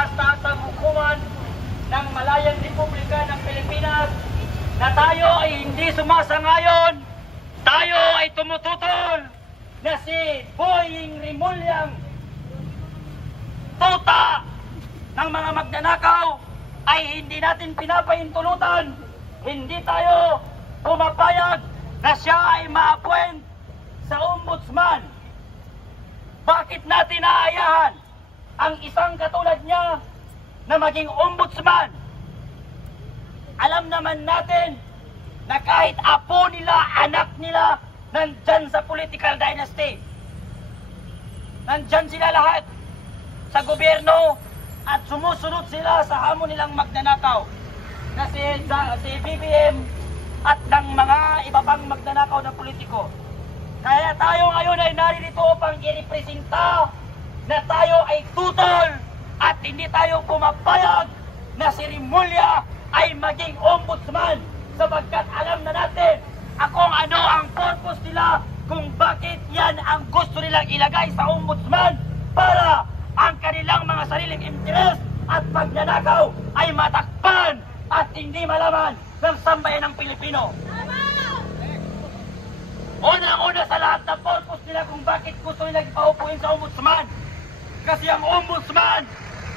kataas-taasang hukuman ng Malayang Republika ng Pilipinas na tayo ay hindi sumasangayon, tayo ay tumututol na si Boying Remulyang tuta ng mga magnanakaw ay hindi natin pinapahintulutan. Hindi tayo pumapayag na siya ay ma-appoint sa ombudsman. Bakit natin aayahan ang isang katulad niya na maging ombudsman? Alam naman natin na kahit apo nila, anak nila, nandyan sa political dynasty. Nandyan sila lahat sa gobyerno at sumusunod sila sa hamon nilang magnanakaw na si BBM at ng mga iba pang magnanakaw na politiko. Kaya tayo ngayon ay naririto upang irepresenta na tayo ay tutol at hindi tayo pumapayag na si Rimulya ay maging ombudsman, sapagkat alam na natin kung ano ang purpose nila, kung bakit yan ang gusto nilang ilagay sa ombudsman para ang kanilang mga sariling interes at pagnanakaw ay matakpan at hindi malaman ng sambayan ng Pilipino. Unang-una sa lahat ng purpose nila kung bakit gusto nilang ipaupuin sa ombudsman. Kasi ang ombudsman,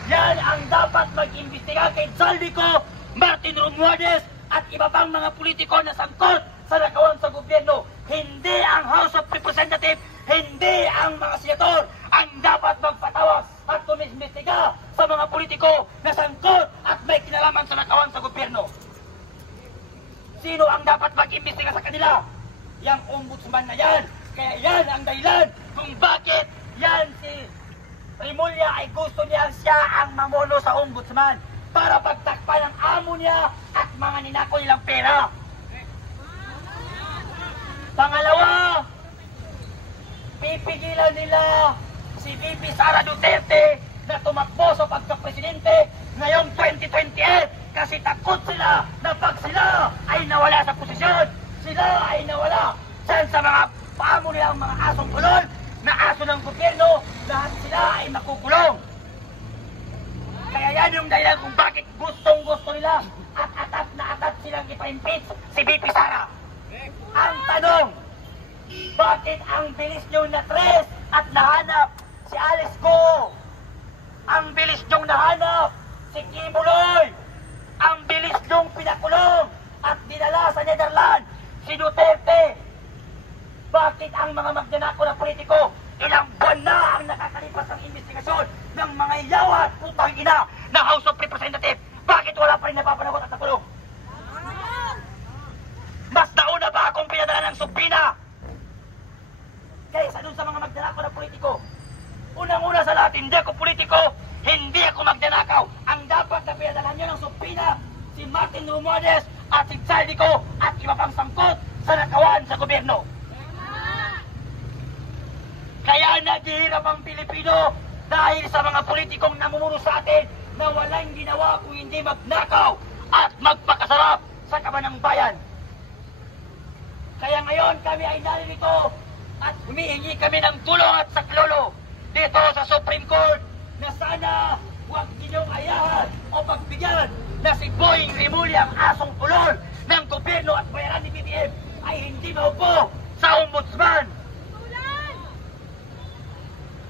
yan ang dapat mag-imbestiga kay Zaldico, Martin Romualdez at iba pang mga politiko na sangkot sa nakawan sa gobyerno. Hindi ang House of Representatives, hindi ang mga senator ang dapat magpatawag at tumimbestiga sa mga politiko na sangkot at may kinalaman sa nakawan sa gobyerno. Sino ang dapat mag-imbestiga sa kanila? Yang ombudsman na yan. Kaya yan ang dahilan kung bakit yan si Rimulya ay gusto niya siya ang mamuno sa ombudsman para pagtakpan ang amo niya at mga ninako nilang pera. Pangalawa, pipigilan nila si VP Sara Duterte na tumakbo sa pagkapresidente ngayong 2028 kasi takot sila na pag sila ay nawala sa posisyon, sila ay nawala dyan sa mga paamo nilang mga asong kulol na aso ng gobyerno, lahat sila ay makukulong. Kaya yan yung dahilan kung bakit gustong-gusto nila at atat na atat silang ipa-impeach si VP Sara. Ang tanong, bakit ang bilis nyo na-trace at nahanap si Alice Go? Ang bilis nyong nahanap si Kibuloy? Ang bilis nyong pinakulong at dinala sa Netherlands si Duterte? Bakit ang mga magnanakaw na politiko ilang buwan na ang nakakalipas ng investigasyon ng mga yawa at putang ina na House of Representatives? Bakit wala pa rin napapanagot at nakulong? Mas nauna ba akong pinadala ng subpina kaysa dun sa mga magnanakaw na politiko? Unang-una sa lahat, hindi ako politiko, hindi ako magnanakaw. Ang dapat na pinadala nyo ng subpina si Martin Romualdez at si Zaldico at iba pang sangkot sa nakawan sa gobyerno. Kaya naghihirap ang Pilipino dahil sa mga politikong namumuno sa atin na walang ginawa kung hindi magnakaw at magpakasarap sa kaban ng bayan. Kaya ngayon kami ay naririto at humihingi kami ng tulong at saklolo dito sa Supreme Court na sana huwag ninyong ayahan o pagbigyan na si Boying Rimulya ang asong ulol ng gobyerno at bayaran ni BBM ay hindi maupo sa ombudsman.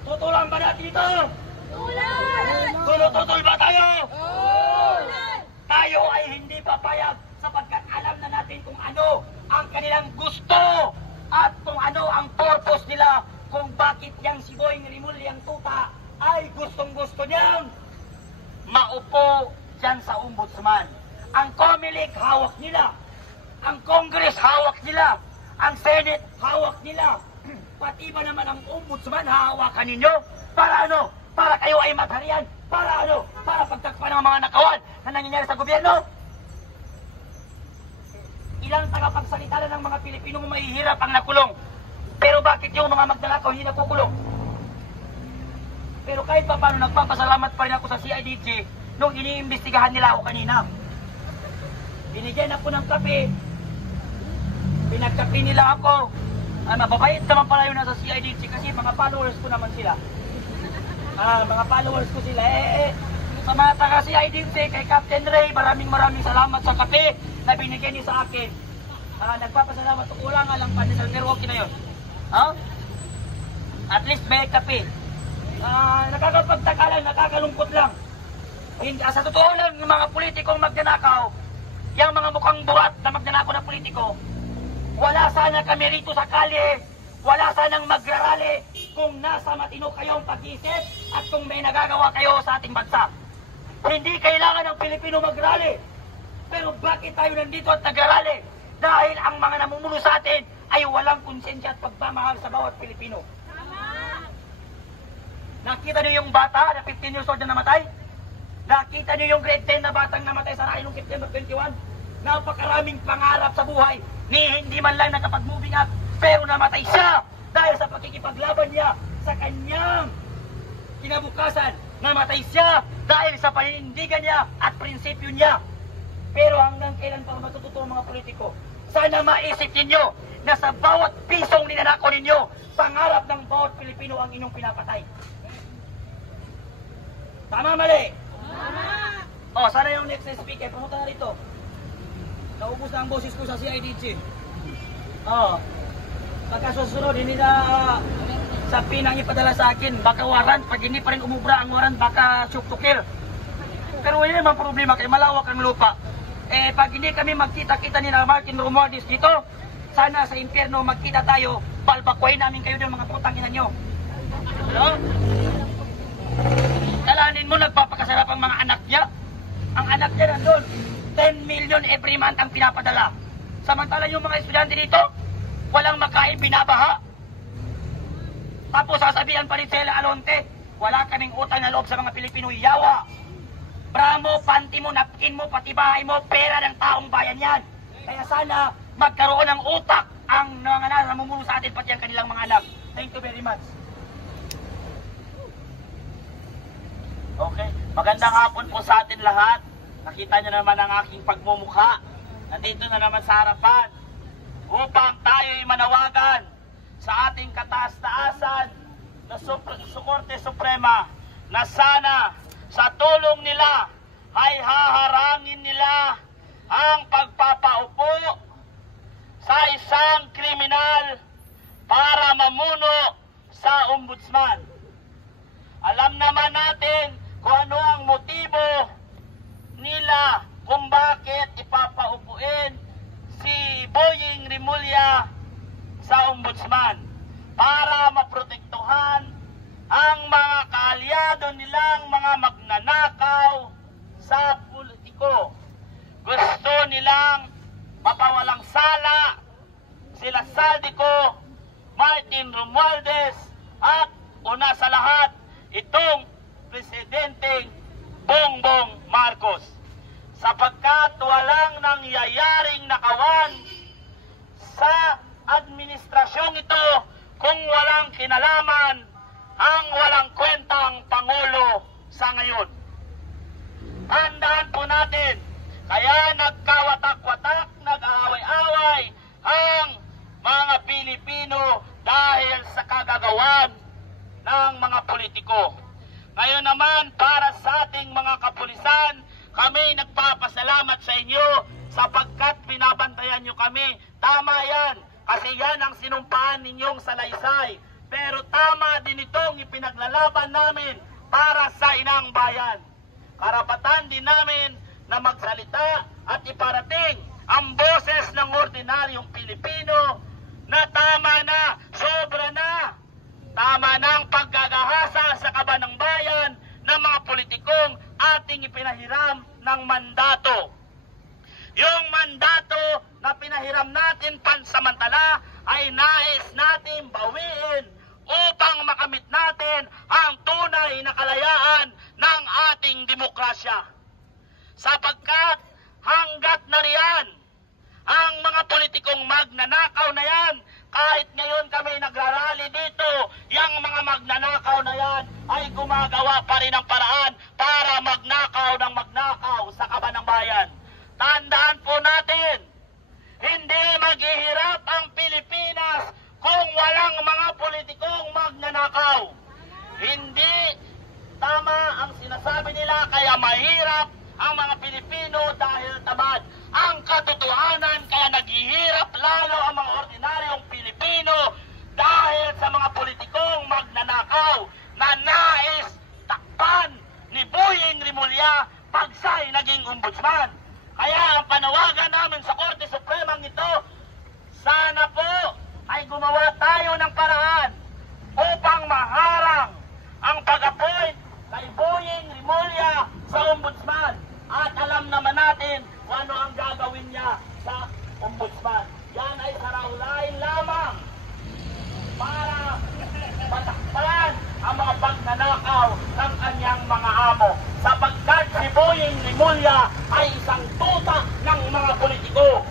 Tutulan ba natin ito? Tututol ba tayo? Tayo ay hindi papayag sapagkat alam na natin kung ano ang kanilang gusto at kung ano ang purpose nila kung bakit yang si Boying Rimulya ang tuta ay gustong-gusto niyang maupo dyan sa ombudsman. Ang COMELEC hawak nila, ang Congress hawak nila, ang Senate hawak nila, pati ba naman ang ombudsman hahawakan ninyo? Para ano? Para kayo ay magharian? Para ano? Para pagtakpan ng mga nakawan na nangyayari sa gobyerno? Ilang tagapagsalita na ng mga Pilipino mahihirap ang nakulong. Pero bakit yung mga magnanakaw hindi nakukulong? Pero kahit pa paano nagpapasalamat pa rin ako sa CIDG nung iniimbestigahan nila ako kanina. Binigyan ako ng kape. Pinagkape nila ako. Ay, mababait naman pala yun nasa CIDG kasi mga followers ko naman sila. Mga followers ko sila. Sa mga taga-CIDC, kay Captain Ray, maraming salamat sa kape na binigyan niyo sa akin. Nagpapasalamat ko, kulang nga lang pandesal, pero okay na yun. At least may kape. Nakakapagtaka lang, nakakalungkot lang. Sa totoo lang, yung mga politikong magnanakaw, yung mga mukhang burat na magnanakaw na politiko, wala sana kami rito sa kalye, wala sanang magrarali kung nasa matino kayong pag-iisip at kung may nagagawa kayo sa ating bansa. Hindi kailangan ng Pilipino magrali. Pero bakit tayo nandito at nagrarali? Dahil ang mga namumuno sa atin ay walang konsensya at pagmamahal sa bawat Pilipino. Nakita niyo yung bata na 15 years old na namatay? Nakita niyo yung grade 10 na batang namatay sa rayo noong September 21? Napakaraming pangarap sa buhay ni hindi man lang nakapag-moving up, pero namatay siya dahil sa pakikipaglaban niya sa kanyang kinabukasan. Namatay siya dahil sa paninindigan niya at prinsipyo niya. Pero hanggang kailan pa matututo ang mga politiko? Sana maisip ninyo na sa bawat pisong ninanako ninyo, pangarap ng bawat Pilipino ang inyong pinapatay. Tama, mali? Tama! Sana yung next speaker, pumunta na rito. Naubos na ang boses ko sa CIDG. Pagkasusunod, hindi na sa pinang ipadala sa akin, baka warrant, pag hindi pa rin umubra ang warrant, baka shoot to kill. Pero wala naman problema kay malawak ang lupa. Pag hindi kami magkita-kita ni na Martin Romualdez dito, sana sa impyerno magkita tayo, balbakwain namin kayo ng mga putang ina nyo. Dalanin mo, nagpapakasarap ang mga anak niya. Ang anak niya nandun, 10 million every month ang pinapadala. Samantala yung mga estudyante dito, walang makain, binabaha. Tapos sasabihan pa rin Sela Alonte, wala kaming utang na loob sa mga Pilipino, yawa. Bramo, panty mo, napkin mo, pati bahay mo, pera ng taong bayan yan. Kaya sana magkaroon ng utak ang mga namumuno sa atin, pati ang kanilang mga anak. Thank you very much. Okay, magandang hapon po sa atin lahat. Nakita niyo naman ang aking pagmumukha. Nandito na naman sa harapan upang tayo'y manawagan sa ating kataas-taasan na Korte Suprema na sana sa tulong nila ay haharangin nila ang pagpapaupo sa isang kriminal para mamuno sa ombudsman. Alam naman natin kung ano ang motibo nila kung bakit ipapaupuin si Boying Rimulya sa ombudsman para maprotektuhan ang mga kaalyado nilang mga magnanakaw sa politiko. Gusto nilang mapawalang sala sila Saldico, Martin Romualdez at una sa lahat itong Presidenteng Bongbong Marcos, sapagkat walang nangyayaring nakawan sa administrasyong ito kung walang kinalaman ang walang kwentang Pangulo sa ngayon. Tandaan po natin, kaya nagkawatak-watak, nag-aaway-away ang mga Pilipino dahil sa kagagawan ng mga politiko. Ngayon naman, para sa ating mga kapulisan, kami nagpapasalamat sa inyo sapagkat binabantayan nyo kami. Tama yan, kasi yan ang sinumpaan ninyong salaysay. Pero tama din itong ipinaglalaban namin para sa inang bayan. Karapatan din namin na magsalita at iparating ang boses ng ordinaryong Pilipino na tama na, sobra na. Tama na ang paggagahasa sa kaban ng bayan ng mga politikong ating ipinahiram ng mandato. Yung mandato na pinahiram natin pansamantala ay nais natin bawiin upang makamit natin ang tunay na kalayaan ng ating demokrasya. Sapagkat hanggat nariyan ang mga politikong magnanakaw na yan, kahit ngayon kami nagrarally dito, yung mga magnanakaw na yan ay gumagawa pa rin ng paraan para magnakaw ng magnakaw sa kaban ng bayan. Tandaan po natin, hindi maghihirap ang Pilipinas kung walang mga politikong magnanakaw. Hindi tama ang sinasabi nila kaya mahirap ang mga Pilipino dahil tamad. Ang katotohanan, kaya naghihirap lalo ang mga ordinaryong Pilipino dahil sa mga politikong magnanakaw na nais takpan ni Boying Rimulya pag siya'y naging ombudsman. Kaya ang panawagan namin sa Korte Supremang ito, sana po ay gumawa tayo ng paraan upang maharang ang pag-appoint kay Boying Rimulya sa ombudsman. At alam naman natin kung ano ang gagawin niya sa ombudsman. Yan ay sarahulain lamang para patakpan ang mga pagnanakaw ng kanyang mga amo. Sapagkat si Boying Rimulya ay isang tuta ng mga politiko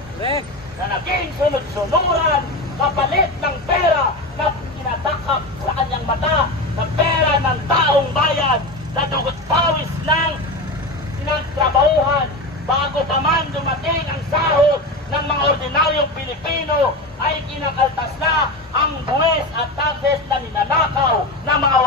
na naging sunod-sunuran kapalit ng pera na tinatakap sa kanyang mata, na pera ng taong bayan, na dugot pawis ng pinagtrabahuhan bago pa man dumating ang sahod ng mga ordinaryong Pilipino ay kinakaltas na ang buwis at taxes na ninanakaw ng mga